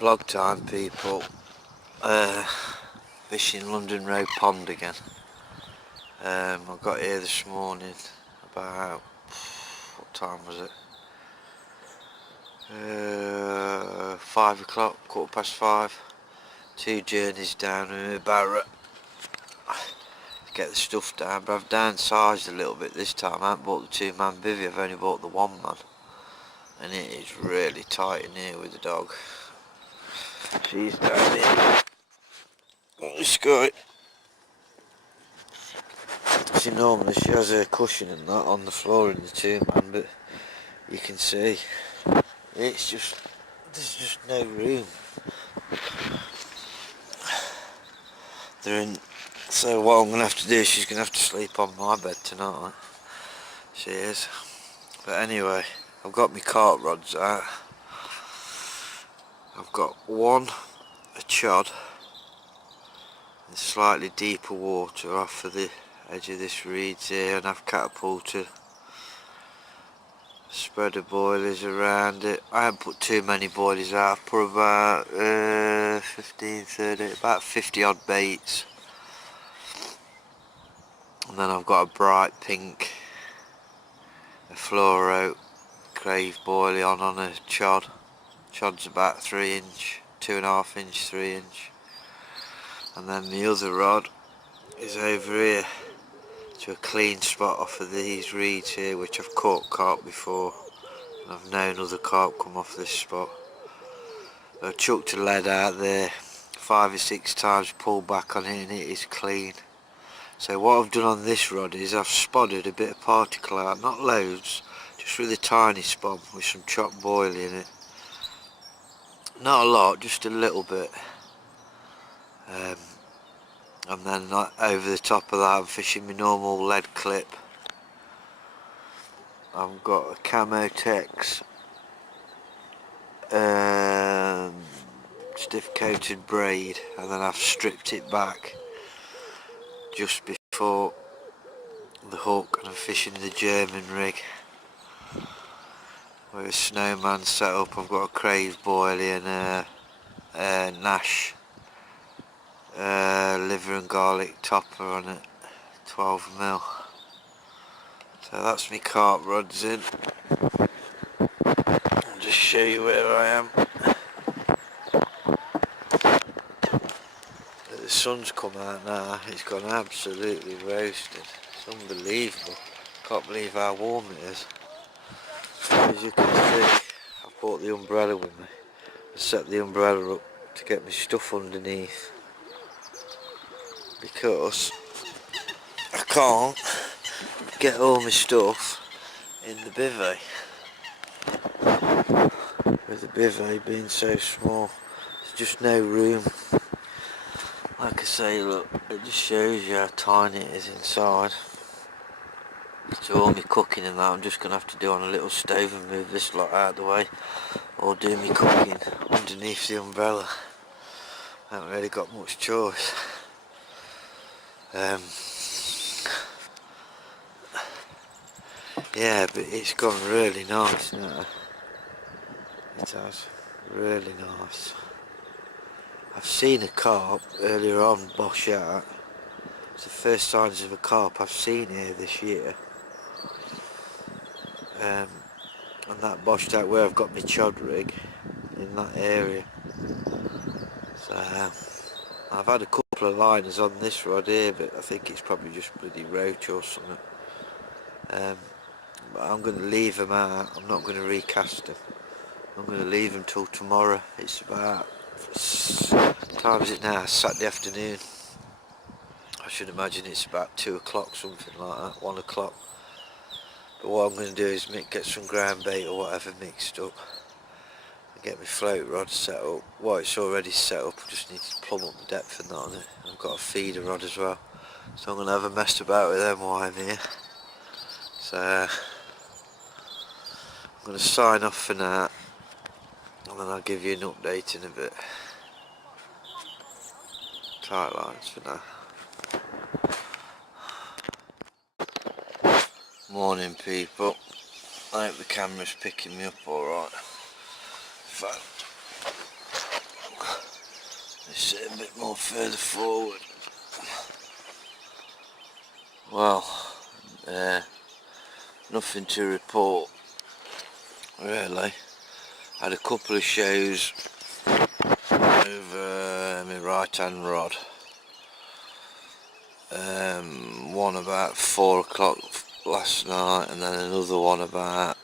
Blog time, people. Fishing London Road Pond again. I got here this morning about, what time was it? 5 o'clock, 5:15. 2 journeys down in a barrow to get the stuff down, but I've downsized a little bit this time. I haven't bought the 2-man bivvy, I've only bought the 1-man, and it is really tight in here with the dog. She's down here. Let's go. See, normally she has her cushion and that on the floor in the 2-man, but you can see there's just no room. So what I'm going to have to do is she's going to have to sleep on my bed tonight. She is. But anyway, I've got my carp rods out. I've got one, a chod, in slightly deeper water off of the edge of this reeds here, and I've catapulted spreader boilies around it. I haven't put too many boilies out. I've put about 15, 30, about 50 odd baits. And then I've got a bright pink, a fluoro crave boilie on a chod. Chod's about 3 inch, 2.5 inch, 3 inch. And then the other rod is over here to a clean spot off of these reeds here, which I've caught carp before, and I've known other carp come off this spot. I chucked a lead out there 5 or 6 times, pulled back on it, and it is clean. So what I've done on this rod is I've spotted a bit of particle out, not loads, just with a tiny spot with some chopped boilie in it. Not a lot, just a little bit. And then over the top of that I'm fishing my normal lead clip. I've got a Camo Tex stiff coated braid, and then I've stripped it back just before the hook, and I'm fishing the German rig with a snowman set up. I've got a crave boilie and a Nash liver and garlic topper on it, 12mm. So that's my carp rods in. I'll just show you where I am. The sun's come out now, it's gone absolutely roasted. It's unbelievable. Can't believe how warm it is. As you can see, I've brought the umbrella with me. I set the umbrella up to get my stuff underneath, because I can't get all my stuff in the bivvy, with the bivvy being so small. There's just no room. Like I say, look, it just shows you how tiny it is inside. So all my cooking and that I'm just going to have to do on a little stove and move this lot out of the way, or do my cooking underneath the umbrella. I haven't really got much choice. Yeah, but it's gone really nice now. It has, really nice. I've seen a carp earlier on bosh out. It's the first signs of a carp I've seen here this year. And that boshed out where I've got my chod rig, in that area. So I've had a couple of liners on this rod here, but I think it's probably just bloody roach or something. But I'm going to leave them out. I'm not going to recast them. I'm going to leave them till tomorrow. It's about, what time is it now? Saturday afternoon. I should imagine it's about 2 o'clock, something like that, 1 o'clock. But what I'm going to do is get some ground bait or whatever mixed up and get my float rod set up. Well, it's already set up, I just need to plumb up the depth and that on it. I've got a feeder rod as well, so I'm going to have a mess about with them while I'm here. So I'm going to sign off for now, and then I'll give you an update in a bit. Tight lines for now. Morning, people. I hope the camera's picking me up alright. Sit a bit more further forward. Well, nothing to report really. Had a couple of shows over my right hand rod. One about 4 o'clock last night, and then another one about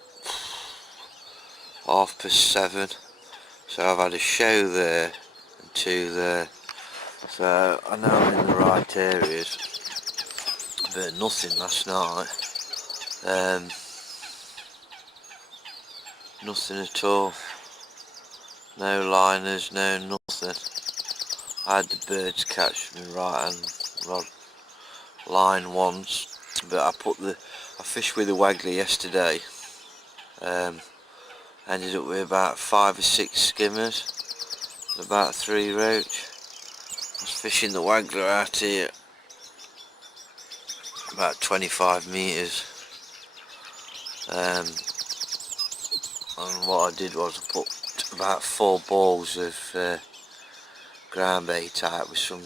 7:30. So I've had a show there and 2 there. So I know I'm in the right areas, but nothing last night. Nothing at all. No liners, no nothing. I had the birds catch me right hand rod line once, but I fished with a waggler yesterday. Ended up with about 5 or 6 skimmers and about 3 roach. I was fishing the waggler out here about 25 metres, and what I did was I put about 4 balls of ground bait out with some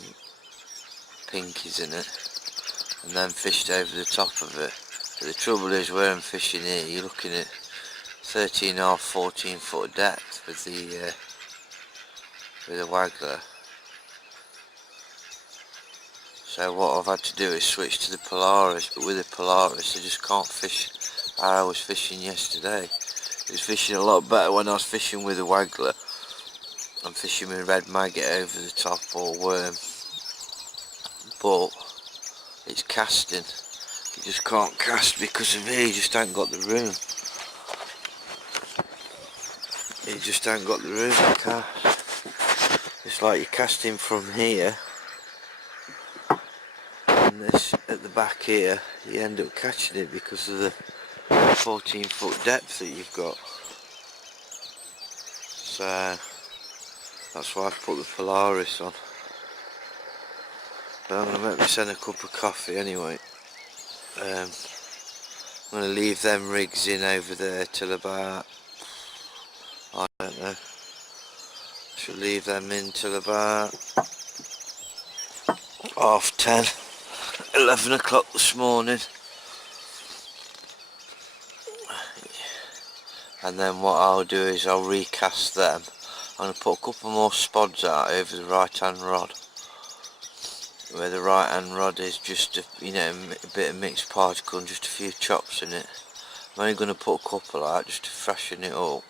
pinkies in it, and then fished over the top of it. But the trouble is, where I'm fishing here, you're looking at 13.5, 14 foot depth with the waggler. So what I've had to do is switch to the Polaris, but with the Polaris I just can't fish how I was fishing yesterday. It was fishing a lot better when I was fishing with the waggler. I'm fishing with red maggot over the top or worm, but it's casting. You just can't cast because of here, you just ain't got the room. You just ain't got the room to cast. It's like you're casting from here, and this at the back here, you end up catching it because of the 14 foot depth that you've got. So that's why I've put the Polaris on. But I'm going to make myself a cup of coffee anyway. I'm going to leave them rigs in over there till about, I don't know, should leave them in till about 10:30, 11 o'clock this morning. And then what I'll do is I'll recast them. I'm going to put a couple more spods out over the right hand rod, where the right hand rod is just a bit of mixed particle and just a few chops in it. I'm only going to put a couple out just to freshen it up.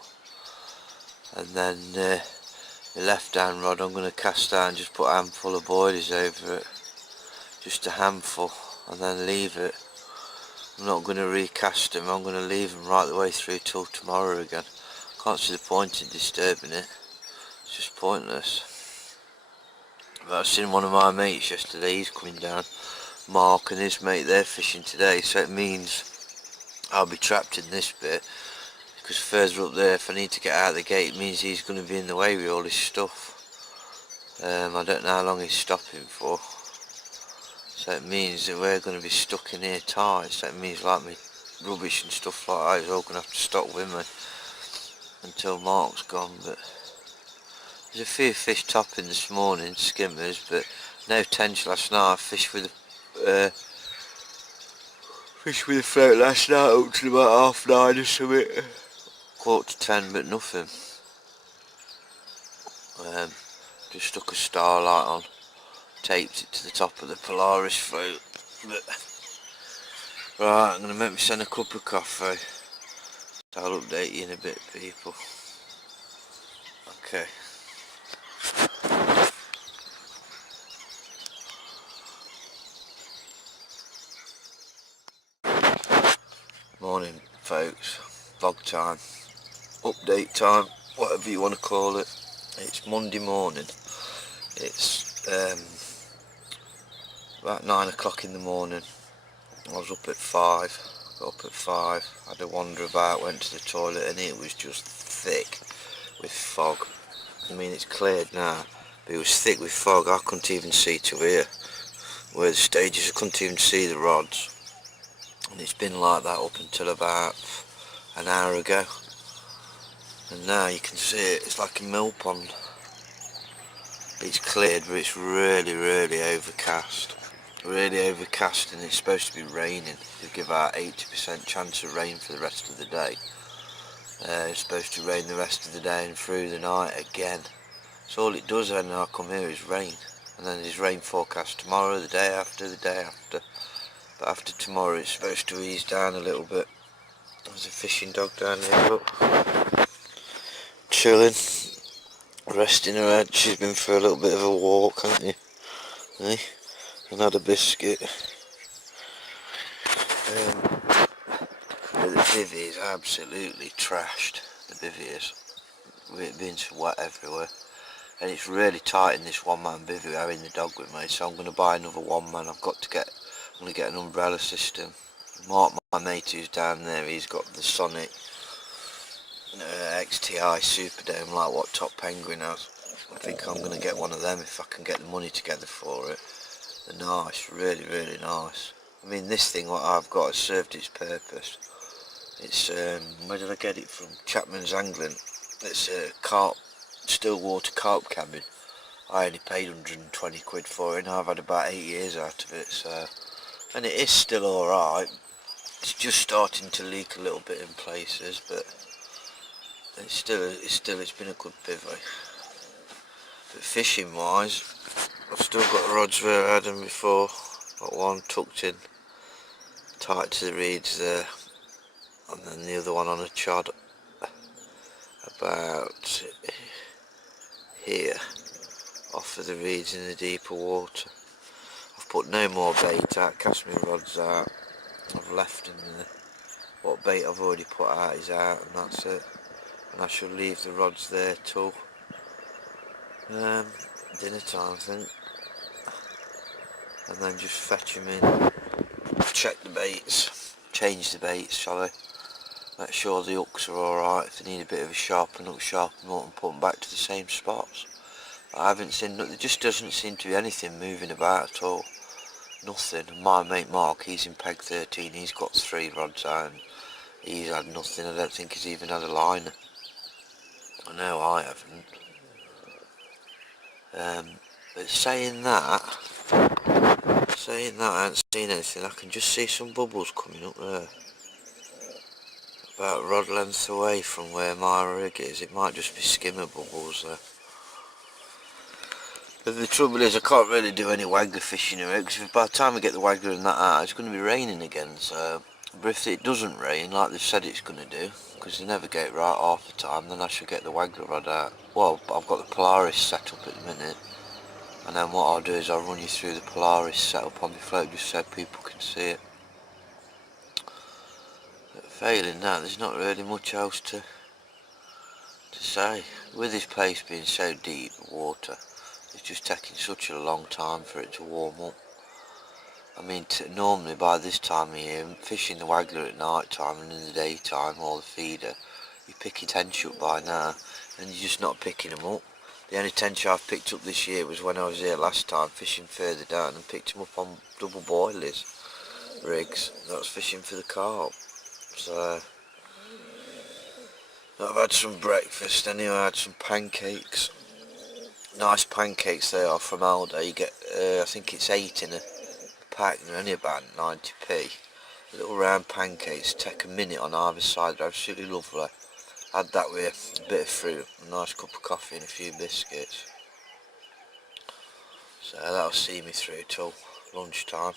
And then the left hand rod I'm going to cast out and just put a handful of boilies over it, just a handful, and then leave it. I'm not going to recast them, I'm going to leave them right the way through till tomorrow again. Can't see the point in disturbing it, it's just pointless. But I've seen one of my mates yesterday, he's coming down, Mark and his mate, they're fishing today, so it means I'll be trapped in this bit, because further up there, if I need to get out of the gate, it means he's going to be in the way with all his stuff. I don't know how long he's stopping for. So it means that we're going to be stuck in here tight. So it means like me rubbish and stuff like that is all going to have to stop with me until Mark's gone. But there's a few fish topping this morning, skimmers, but no tension last night. I fished with a float last night up to about 9:30 or something, 9:45, but nothing. Just stuck a starlight on, taped it to the top of the Polaris float. But right, I'm going to make myself a cup of coffee, so I'll update you in a bit, people. Okay. Morning folks, vlog time, update time, whatever you want to call it. It's Monday morning. It's about 9 o'clock in the morning. I was up at 5, got up at 5, had a wander about, went to the toilet, and it was just thick with fog. I mean, it's cleared now, but it was thick with fog. I couldn't even see to here, where the stages, I couldn't even see the rods. And it's been like that up until about an hour ago. And now you can see it, it's like a mill pond. It's cleared, but it's really overcast. Really overcast, and it's supposed to be raining. They give out 80% chance of rain for the rest of the day. It's supposed to rain the rest of the day and through the night again. So all it does when I come here is rain. And then there's rain forecast tomorrow, the day after, the day after. But after tomorrow it's supposed to ease down a little bit. There's a fishing dog down here, look. Chilling. Resting her head. She's been for a little bit of a walk, hasn't you? Eh? And had a biscuit. But the bivvy is absolutely trashed. The bivvy is. With it being so wet everywhere. And it's really tight in this one-man bivvy having the dog with me, so I'm going to buy another one-man. I'm going to get an umbrella system. Mark, my mate who's down there, he's got the Sonic XTI Superdome, like what Top Penguin has. I think I'm going to get one of them if I can get the money together for it. They're nice, really nice. I mean, this thing what I've got has served its purpose. It's, where did I get it from? Chapman's Angling. It's a carp, still water carp cabin. I only paid 120 quid for it, and I've had about 8 years out of it, so... And it is still alright. It's just starting to leak a little bit in places, but it's been a good bivvy. But fishing wise, I've still got rods where I had them before. Got one tucked in, tight to the reeds there, and then the other one on a chod about here, off of the reeds in the deeper water. I've put no more bait out, cast my rods out. I've left them there. What bait I've already put out is out, and that's it. And I shall leave the rods there till dinner time, I think. And then just fetch them in, check the baits, change the baits, shall I? Make sure the hooks are alright. If they need a bit of a sharpen up and put them back to the same spots. I haven't seen, there just doesn't seem to be anything moving about at all. Nothing. My mate Mark, he's in peg 13, he's got 3 rods out and he's had nothing. I don't think he's even had a liner. I know I haven't. But saying that I haven't seen anything. I can just see some bubbles coming up there. About a rod length away from where my rig is. It might just be skimmer bubbles there. But the trouble is I can't really do any waggler fishing here, because by the time I get the waggler and that out, it's going to be raining again. So, but if it doesn't rain like they've said it's going to do, because they never get it right half the time, then I should get the waggler rod out. Well, I've got the Polaris set up at the minute, and then what I'll do is I'll run you through the Polaris setup on my float just so people can see it. But failing that, there's not really much else to say. With this place being so deep, water, it's just taking such a long time for it to warm up. I mean, normally by this time of year, fishing the waggler at night time and in the daytime, or the feeder, you're picking tench up by now, and you're just not picking them up. The only tench I've picked up this year was when I was here last time, fishing further down, and picked them up on double boilies rigs. That was fishing for the carp. So, I've had some breakfast anyway. I had some pancakes. Nice pancakes they are from Aldo. You get, I think it's 8 in a pack, and they're only about 90p. Little round pancakes, take a minute on either side, they're absolutely lovely. Had that with a bit of fruit, a nice cup of coffee and a few biscuits. So that'll see me through till lunchtime.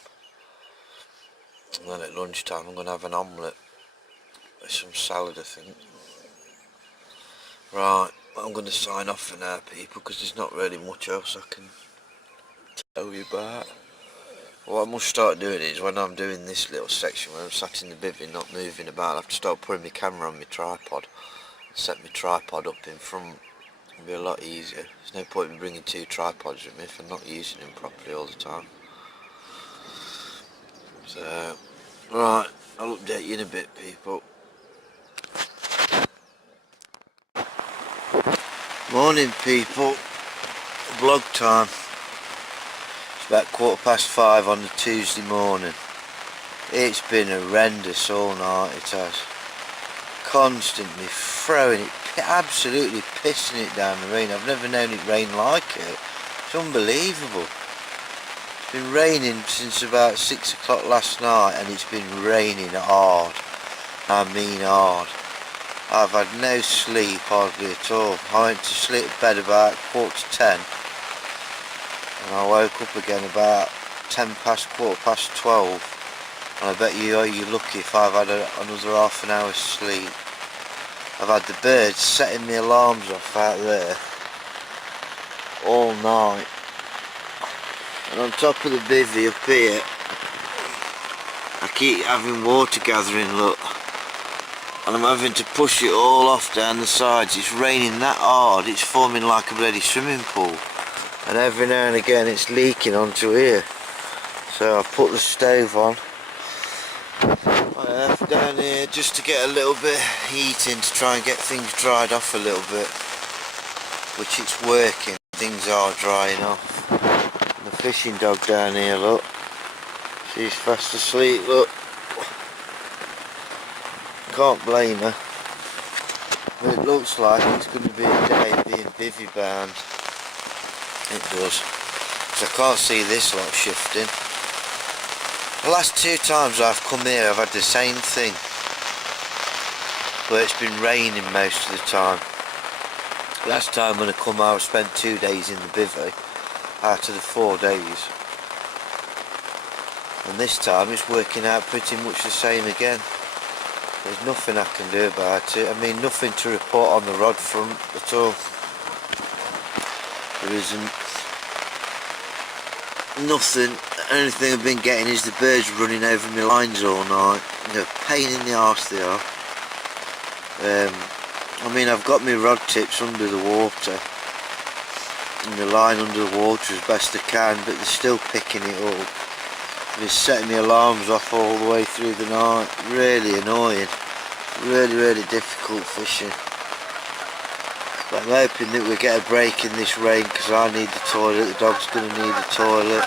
And then at lunchtime I'm going to have an omelette with some salad, I think. Right, I'm going to sign off for now, people, because there's not really much else I can tell you about. What I must start doing is, when I'm doing this little section where I'm sat in the bivvy not moving about, I have to start putting my camera on my tripod. Set my tripod up in front. It'll be a lot easier. There's no point in bringing 2 tripods with me if I'm not using them properly all the time. So, right, I'll update you in a bit, people. Morning, people. Vlog time. It's about 5:15 on the Tuesday morning. It's been horrendous all night, it has. Constantly throwing it, absolutely pissing it down the rain. I've never known it rain like it. It's unbelievable. It's been raining since about 6 o'clock last night, and it's been raining hard. I mean hard. I've had no sleep hardly at all. I went to sleep at bed about 10:15, and I woke up again about 12:15. And I bet you're lucky if I've had another half an hour's sleep. I've had the birds setting the alarms off out there all night. And on top of the bivvy up here, I keep having water gathering, look. And I'm having to push it all off down the sides. It's raining that hard, it's forming like a bloody swimming pool. And every now and again it's leaking onto here. So I've put the stove on. I have down here just to get a little bit of heat in to try and get things dried off a little bit. Which it's working, things are drying off. And the fishing dog down here, look. She's fast asleep, look. Can't blame her. But it looks like it's going to be a day being bivvy bound. It does. So I can't see this lot shifting. The last 2 times I've come here I've had the same thing. But it's been raining most of the time. Last time when I come out I spent 2 days in the bivvy out of the 4 days. And this time it's working out pretty much the same again. There's nothing I can do about it. I mean, nothing to report on the rod front at all. There isn't. Nothing. The only thing I've been getting is the birds running over my lines all night. They're a pain in the arse, they are. I mean, I've got my rod tips under the water. And the line under the water as best I can, but they're still picking it up. They're setting the alarms off all the way through the night. Really annoying. Really difficult fishing. But I'm hoping that we get a break in this rain because I need the toilet, the dog's going to need the toilet.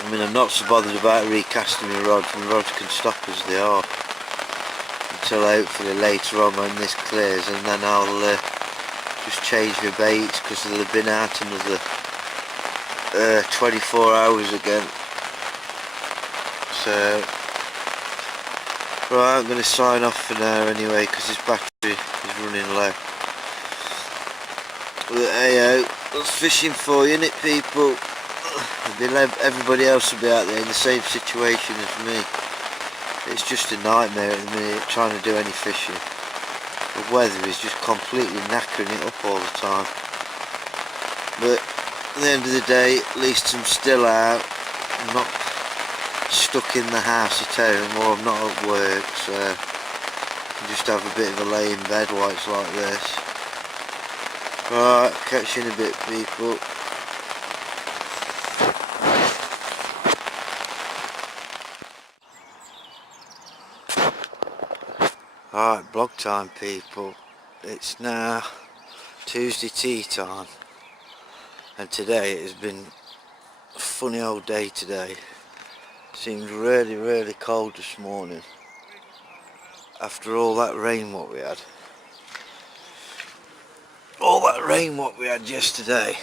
I mean, I'm not so bothered about recasting my rods. My rods can stop as they are. Until hopefully later on when this clears, and then I'll just change my baits because they'll have been out another 24 hours again. So right, I'm going to sign off for now anyway because this battery is running low. But hey, that's fishing for you, innit, people? Everybody else will be out there in the same situation as me. It's just a nightmare at the minute trying to do any fishing. The weather is just completely knackering it up all the time. But at the end of the day, at least I'm still out. I'm not stuck in the house at home, or I'm not at work, so I can just have a bit of a lay in bed while it's like this. Right, catch you in a bit, people. Alright, blog time, people. It's now Tuesday tea time, and today it has been a funny old day today. Seems really cold this morning after all that rain what we had. All that rain what we had yesterday.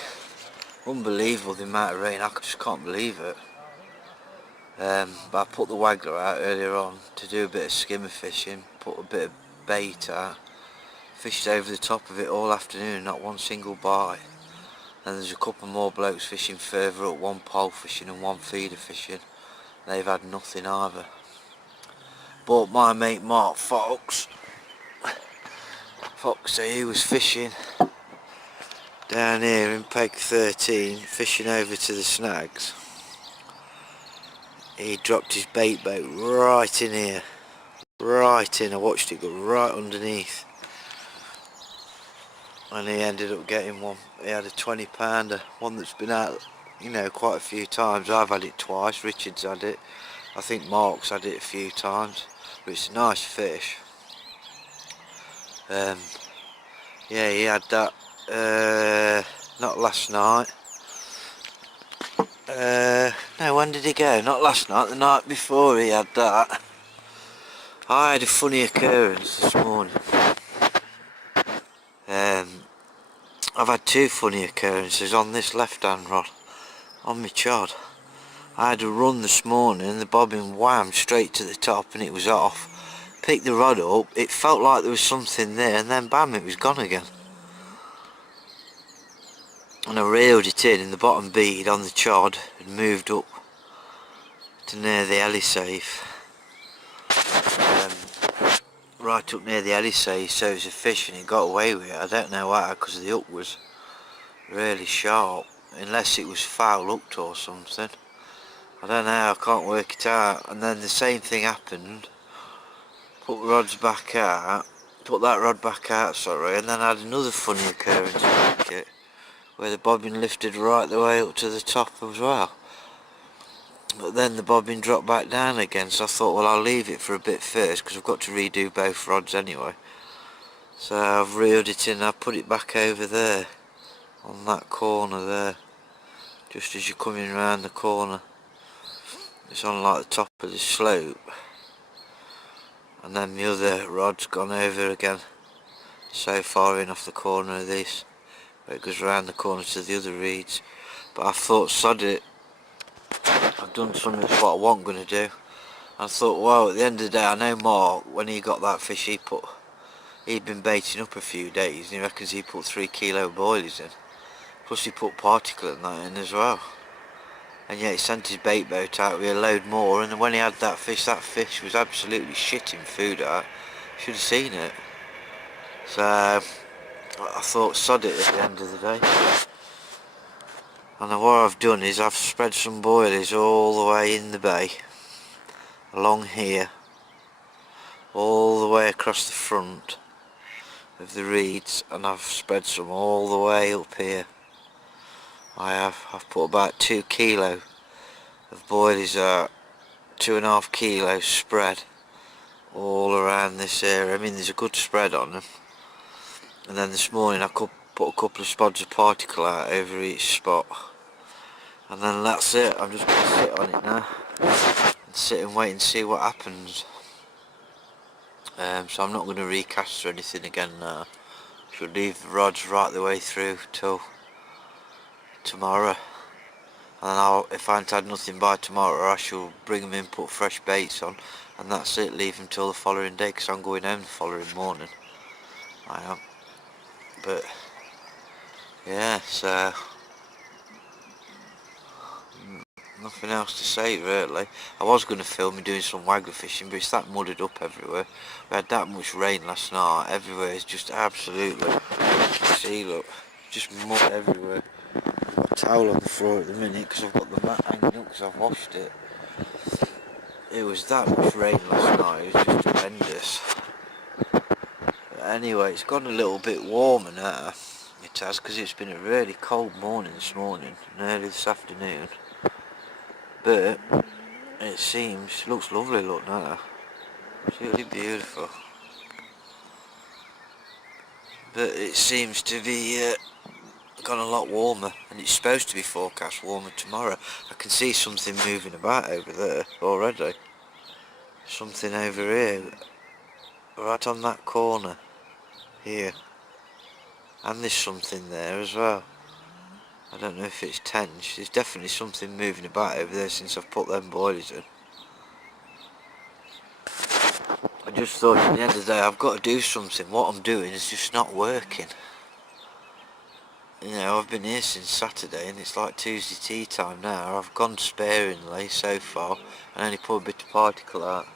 Unbelievable the amount of rain, I just can't believe it. But I put the waggler out earlier on to do a bit of skimmer fishing, put a bit of bait out, fished over the top of it all afternoon, not one single bite. And there's a couple more blokes fishing further up, one pole fishing and one feeder fishing. They've had nothing either. But my mate Mark Fox, he was fishing down here in peg 13, fishing over to the snags. He dropped his bait boat right in here, right in. I watched it go right underneath, and he ended up getting one. He had a 20 pounder, one that's been out, you know, quite a few times. I've had it twice, Richard's had it, I think Mark's had it a few times, but it's a nice fish. Yeah, he had that not last night. No, when did he go? Not last night, the night before he had that. I had a funny occurrence this morning. I've had two funny occurrences on this left hand rod, on my chod. I had a run this morning and the bobbin wham straight to the top and it was off. Picked the rod up, it felt like there was something there, and then bam, it was gone again. And I reeled it in and the bottom bead on the chod had moved up to near the ellie safe. Right up near the ellie safe, so it was a fish and it got away with it. I don't know why, because the hook was really sharp, unless it was foul hooked or something. I don't know, I can't work it out. And then the same thing happened. Put that rod back out, sorry, and then I had another funny occurrence like it, where the bobbin lifted right the way up to the top as well. But then the bobbin dropped back down again, so I thought, well, I'll leave it for a bit first, because I've got to redo both rods anyway. So I've reeled it in, I put it back over there, on that corner there, just as you're coming round the corner. It's on like the top of the slope. And then the other rod's gone over again, so far in off the corner of this, where it goes round the corner to the other reeds. But I thought, sod it, I've done something that's what I wasn't going to do. I thought, well, at the end of the day, I know Mark, when he got that fish, he'd been baiting up a few days, and he reckons he put 3 kilo boilies in. Plus he put particle and that in as well. And yet he sent his bait boat out with a load more, and when he had that fish was absolutely shitting food out. Should have seen it. So I thought, sod it at the end of the day. And what I've done is I've spread some boilies all the way in the bay, along here, all the way across the front of the reeds, and I've spread some all the way up here. I've put about 2 kilo of boilies out, 2.5 kilos spread all around this area. I mean, there's a good spread on them. And then this morning I could put a couple of spots of particle out over each spot. And then that's it, I'm just going to sit on it now and sit and wait and see what happens. So I'm not going to recast or anything again now. Should leave the rods right the way through till tomorrow. And if I haven't had nothing by tomorrow, I shall bring them in, put fresh baits on, and that's it, leave them till the following day, because I'm going home the following morning. I am. But yeah, so nothing else to say really. I was going to film me doing some waggler fishing, but it's that mudded up everywhere. We had that much rain last night, everywhere is just absolutely, see look, just mud everywhere. Got a towel on the floor at the minute because I've got the mat hanging up because I've washed it. It was that much rain last night, it was just horrendous. But anyway, it's gone a little bit warmer now, it has, because it's been a really cold morning this morning and early this afternoon. But it looks lovely, look now. Absolutely beautiful. But it seems to be gone a lot warmer, and it's supposed to be forecast warmer tomorrow. I can see something moving about over there already. Something over here, right on that corner here. And there's something there as well. I don't know if it's tench. There's definitely something moving about over there since I've put them boilies in. I just thought at the end of the day I've got to do something. What I'm doing is just not working. You know, I've been here since Saturday and it's like Tuesday tea time now. I've gone sparingly so far and only put a bit of particle out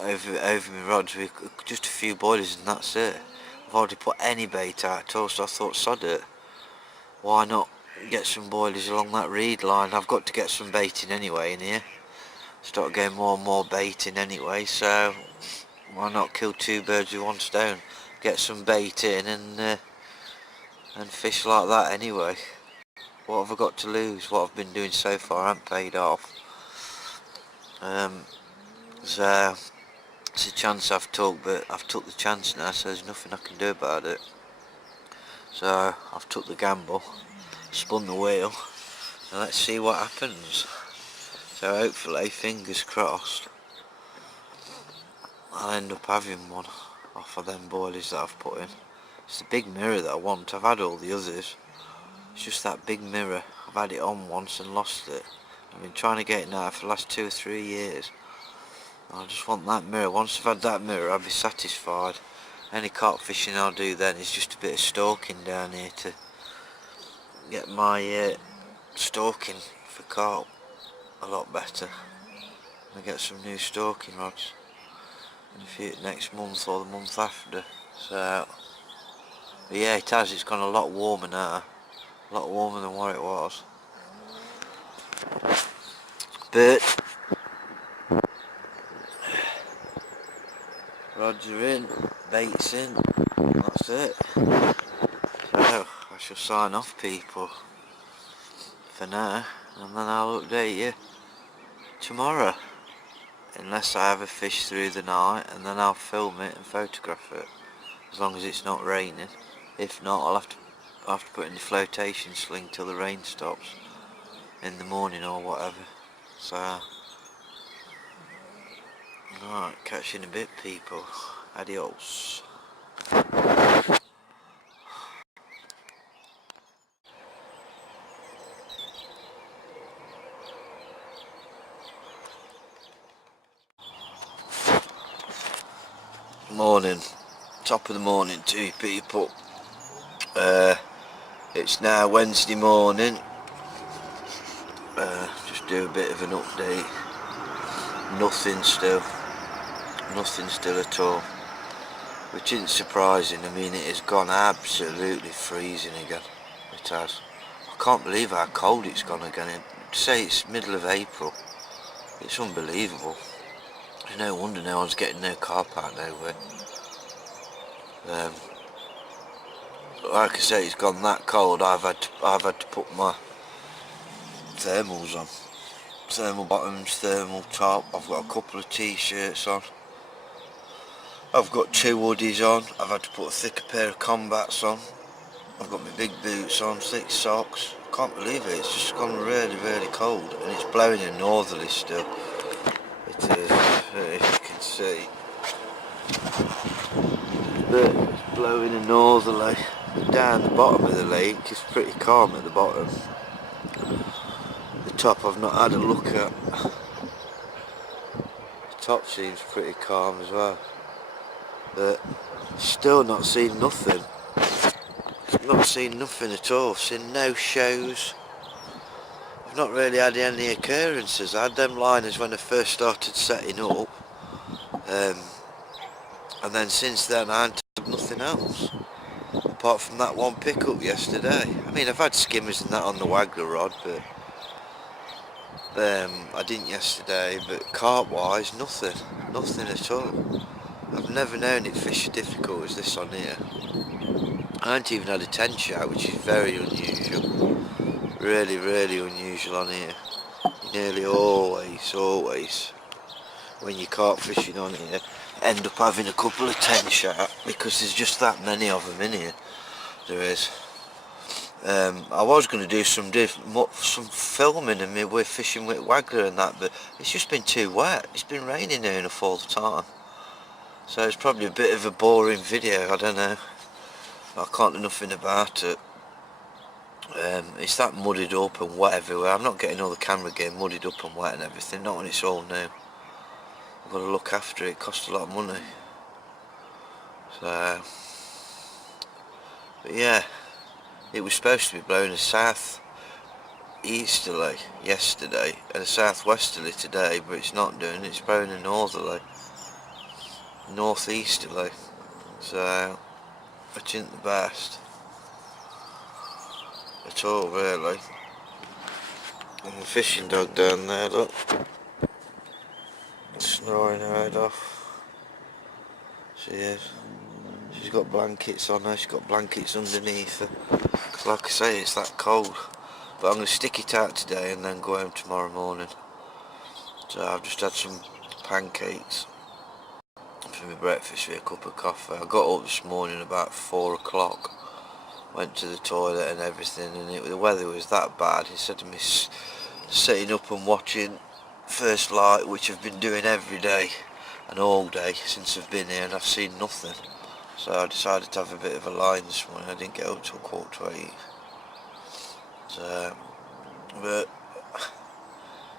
over my rods with just a few boilies, and that's it. I've hardly put any bait out at all, so I thought, sod it. Why not get some boilies along that reed line? I've got to get some baiting anyway in here. Start getting more and more baiting anyway, so why not kill 2 birds with 1 stone? Get some bait in and fish like that anyway. What have I got to lose? What I've been doing so far hasn't paid off. So it's a chance I've took, but I've took the chance now, so there's nothing I can do about it. So I've took the gamble, spun the wheel, and let's see what happens. So hopefully, fingers crossed, I'll end up having one off of them boilies that I've put in. It's the big mirror that I want. I've had all the others. It's just that big mirror. I've had it on once and lost it. I've been trying to get it now for the last 2 or 3 years. I just want that mirror. Once I've had that mirror, I'll be satisfied. Any carp fishing I'll do then is just a bit of stalking down here to get my stalking for carp a lot better. I get some new stalking rods next month or the month after. So yeah, it has. It's gone a lot warmer now. A lot warmer than what it was. But rods are in, bait's in. That's it. So I shall sign off, people, for now, and then I'll update you tomorrow. Unless I have a fish through the night, and then I'll film it and photograph it, as long as it's not raining. If not, I'll have to put in the flotation sling till the rain stops in the morning or whatever. So, alright, catch you in a bit, people. Adios. Morning, top of the morning to you, people. It's now Wednesday morning. Just do a bit of an update. Nothing still at all, which isn't surprising. I mean, it has gone absolutely freezing again. It has. I can't believe how cold it's gone again. Say it's middle of April. It's unbelievable. There's no wonder no one's getting no carp out nowhere. Like I say, it's gone that cold. I've had to put my thermals on, thermal bottoms, thermal top. I've got a couple of t-shirts on. I've got 2 hoodies on. I've had to put a thicker pair of combats on. I've got my big boots on, thick socks. Can't believe it. It's just gone really, really cold, and it's blowing in northerly still. It is, if you can see. But it's blowing in northerly. Down the bottom of the lake is pretty calm at the bottom. The top I've not had a look at. The top seems pretty calm as well. But still not seen nothing. Not seen nothing at all. Seen no shows. I've not really had any occurrences. I had them liners when I first started setting up. And then since then I haven't had nothing else. Apart from that one pickup yesterday. I mean, I've had skimmers and that on the waggler rod, but I didn't yesterday. But carp wise, nothing at all. I've never known it fish as difficult as this on here. I haven't even had a 10 shot, which is very unusual. Really, really unusual on here. You nearly always, when you carp fishing on here, end up having a couple of 10 shot, because there's just that many of them in here. There is. I was going to do some filming and me with fishing with waggler and that, but it's just been too wet. It's been raining near enough all the time, so it's probably a bit of a boring video. I don't know. I can't do nothing about it. It's that muddied up and wet everywhere. I'm not getting all the camera gear muddied up and wet and everything. Not when it's all new. I've got to look after it. It costs a lot of money. So, but yeah, it was supposed to be blowing a south easterly yesterday and a southwesterly today, but it's not doing it. It's blowing a northerly, northeasterly. So, which isn't the best at all, really. And the fishing dog down there, look, snoring her head off. She is. She's got blankets on her. She's got blankets underneath her. 'Cause like I say, it's that cold. But I'm going to stick it out today and then go home tomorrow morning. So I've just had some pancakes for my breakfast with a cup of coffee. I got up this morning about 4 o'clock. Went to the toilet and everything, and the weather was that bad. Instead of me sitting up and watching First Light, which I've been doing every day and all day since I've been here, and I've seen nothing. So I decided to have a bit of a line this morning. I didn't get up till 7:45. So, but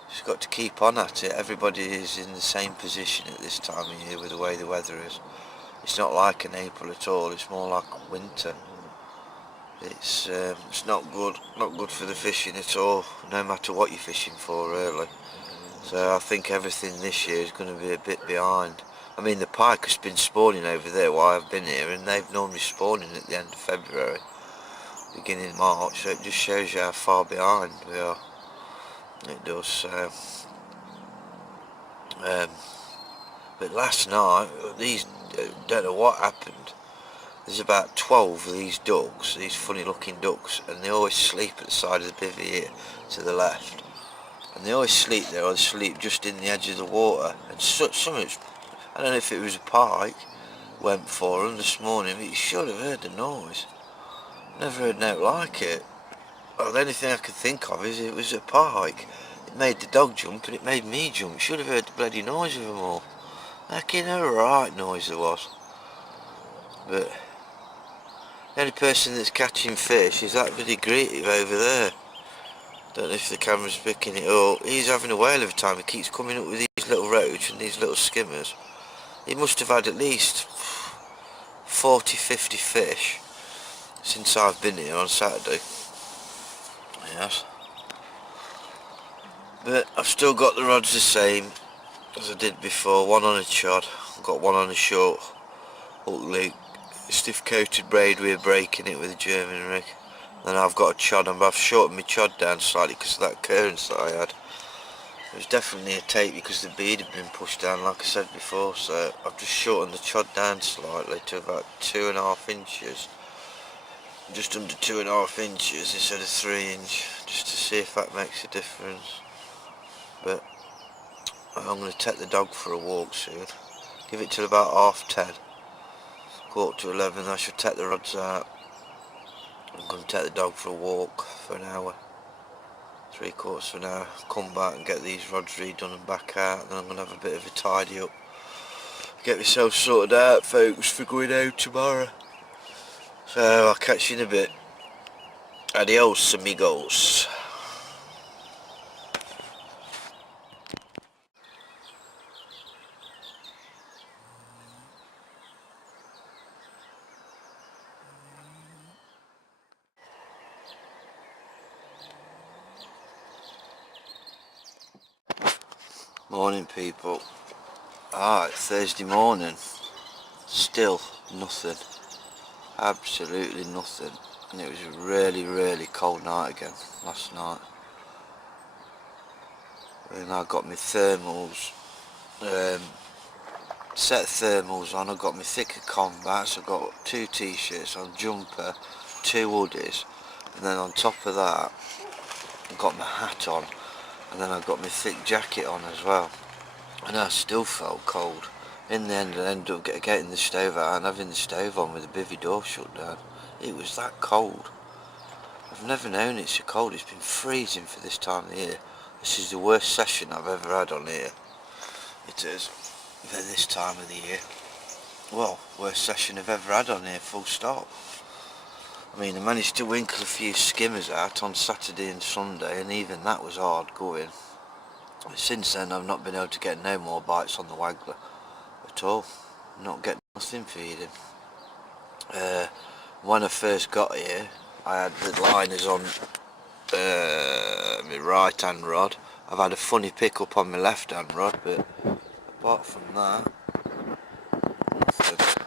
just got to keep on at it. Everybody is in the same position at this time of year with the way the weather is. It's not like an April at all. It's more like winter. It's not good for the fishing at all. No matter what you're fishing for, really. So I think everything this year is going to be a bit behind. I mean, the pike has been spawning over there while I've been here, and they've normally spawning at the end of February, beginning of March. So it just shows you how far behind we are. It does. So. But last night, these don't know what happened. There's about 12 of these ducks, these funny looking ducks, and they always sleep at the side of the bivvy here to the left. And they always sleep there, or they sleep just in the edge of the water. And some of it's, I don't know if it was a pike, went for them this morning, but you should have heard the noise. Never heard nothing like it. Well, the only thing I could think of is it was a pike. It made the dog jump and it made me jump. Should have heard the bloody noise of them all. Fucking alright noise there was. But the only person that's catching fish is that bloody greetive over there. Don't know if the camera's picking it up. He's having a whale of a time. He keeps coming up with these little roach and these little skimmers. He must have had at least 40-50 fish since I've been here on Saturday. Yes. But I've still got the rods the same as I did before. One on a chod. I've got one on a short hook loop. Stiff coated braid, we're breaking it with a German rig. Then I've got a chod, and I've shortened my chod down slightly because of that current that I had. It was definitely a tape because the bead had been pushed down, like I said before, so I've just shortened the chod down slightly to about 2.5 inches. Just under 2.5 inches instead of 3 inch, just to see if that makes a difference. But I'm going to take the dog for a walk soon. Give it till about 10:30. 10:45, I should take the rods out. I'm going to take the dog for a walk for an hour, 3/4 of an hour, come back and get these rods redone and back out, and then I'm going to have a bit of a tidy up, get myself sorted out, folks, for going out tomorrow. So I'll catch you in a bit. Adios amigos. Morning people. It's Thursday morning. Still nothing. Absolutely nothing. And it was a really cold night again last night. And I got my thermals, set of thermals on. I got my thicker combats. I got 2 t-shirts on, jumper, 2 hoodies, and then on top of that I got my hat on, and then I got my thick jacket on as well. And I still felt cold. In the end, I ended up getting the stove out and having the stove on with the bivvy door shut down. It was that cold. I've never known it so cold. It's been freezing for this time of year. This is the worst session I've ever had on here. It is, for this time of the year. Well, worst session I've ever had on here, full stop. I mean, I managed to winkle a few skimmers out on Saturday and Sunday, and even that was hard going. Since then I've not been able to get no more bites on the waggler at all. Not getting nothing feeding. When I first got here I had the liners on my right hand rod. I've had a funny pickup on my left hand rod, but apart from that, nothing.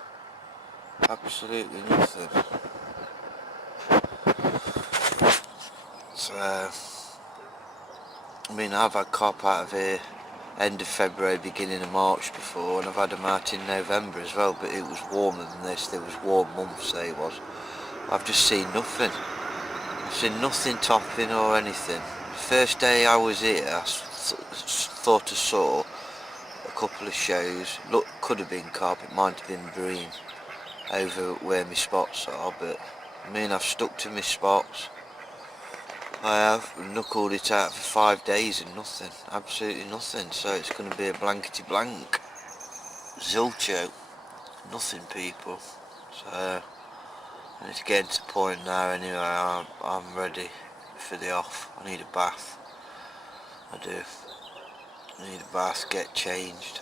Absolutely nothing. So I mean, I've had carp out of here end of February, beginning of March before, and I've had them out in November as well, but it was warmer than this. There was warm months, say it was. I've just seen nothing. I've seen nothing topping or anything. First day I was here, I thought I saw a couple of shows. Look, could have been carp, it might have been bream over where my spots are, but I mean, I've stuck to my spots. I have knuckled it out for 5 days and nothing, absolutely nothing, so it's going to be a blankety blank. Zilcho, nothing people. So and it's getting to the point now anyway, I'm ready for the off. I need a bath. I do. I need a bath, get changed,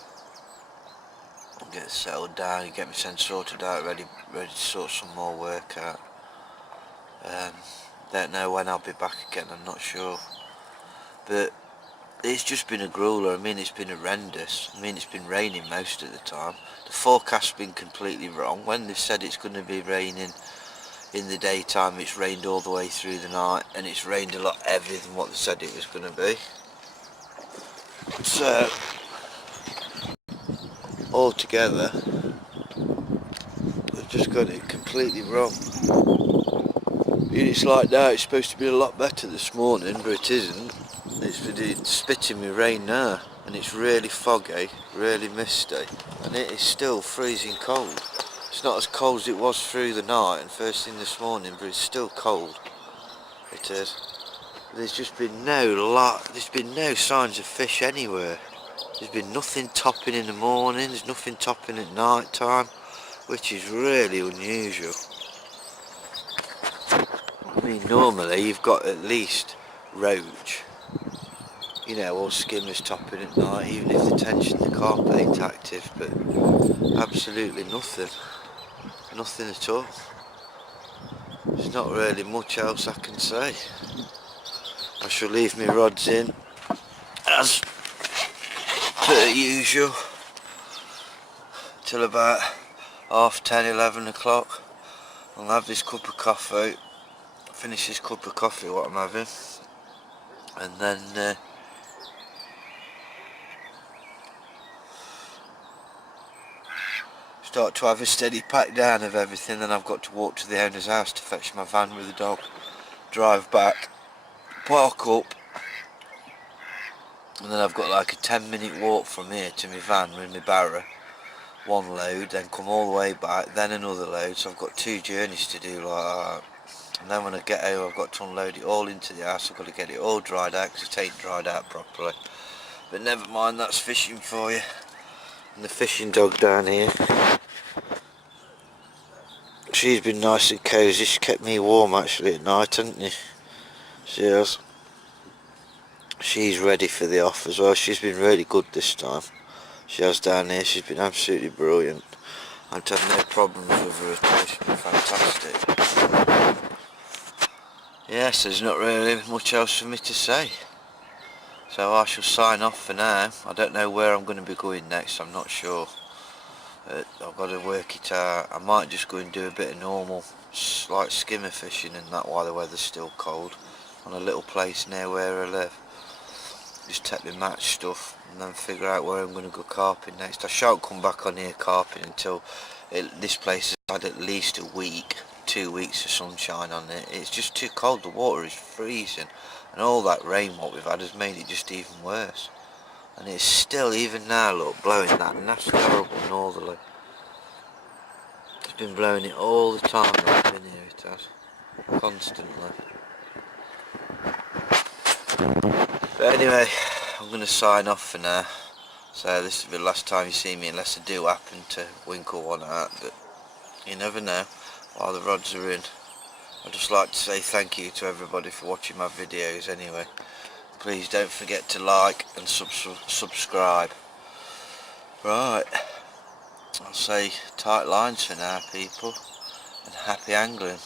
get settled down, get myself sorted out, ready to sort some more work out. Don't know when I'll be back again, I'm not sure. But it's just been a grueler. I mean, it's been horrendous. I mean, it's been raining most of the time. The forecast's been completely wrong. When they've said it's going to be raining in the daytime, it's rained all the way through the night, and it's rained a lot heavier than what they said it was going to be. So altogether, they've just got it completely wrong. It's like now, it's supposed to be a lot better this morning, but it isn't. It's spitting with rain now, and it's really foggy, really misty, and it is still freezing cold. It's not as cold as it was through the night and first thing this morning, but it's still cold. It is. There's just been there's been no signs of fish anywhere. There's been nothing topping in the morning, there's nothing topping at night time, which is really unusual. I mean, normally you've got at least roach, you know, or skimmers topping at night, even if the tension, the carp ain't active, but absolutely nothing. Nothing at all. There's not really much else I can say. I shall leave my rods in, as per usual, till about 10:30, 11 o'clock. I'll have this cup of coffee, finish this cup of coffee what I'm having, and then start to have a steady pack down of everything. Then I've got to walk to the owner's house to fetch my van with the dog, drive back, park up, and then I've got like a 10-minute walk from here to my van with my barrow, one load, then come all the way back, then another load. So I've got 2 journeys to do like that. And then when I get home, I've got to unload it all into the house. I've got to get it all dried out because it ain't dried out properly. But never mind, that's fishing for you. And the fishing dog down here, she's been nice and cosy. She's kept me warm actually at night, hasn't she? She has. She's ready for the off as well. She's been really good this time. She has down here. She's been absolutely brilliant. I've had no problems with her at all. She's been fantastic. Yes, there's not really much else for me to say. So I shall sign off for now. I don't know where I'm going to be going next. I'm not sure. I've got to work it out. I might just go and do a bit of normal, like skimmer fishing and that while the weather's still cold, on a little place near where I live. Just take my match stuff and then figure out where I'm going to go carping next. I shan't come back on here carping until this place has had at least a week, 2 weeks of sunshine on it. It's just too cold. The water is freezing, and all that rain what we've had has made it just even worse. And it's still, even now, look, blowing that nasty horrible northerly. It's been blowing it all the time that I've been here, it has. Constantly. But anyway, I'm going to sign off for now. So this will be the last time you see me, unless I do happen to winkle one out, but you never know while the rods are in. I'd just like to say thank you to everybody for watching my videos anyway. Please don't forget to like and subscribe. Right, I'll say tight lines for now, people, and happy angling.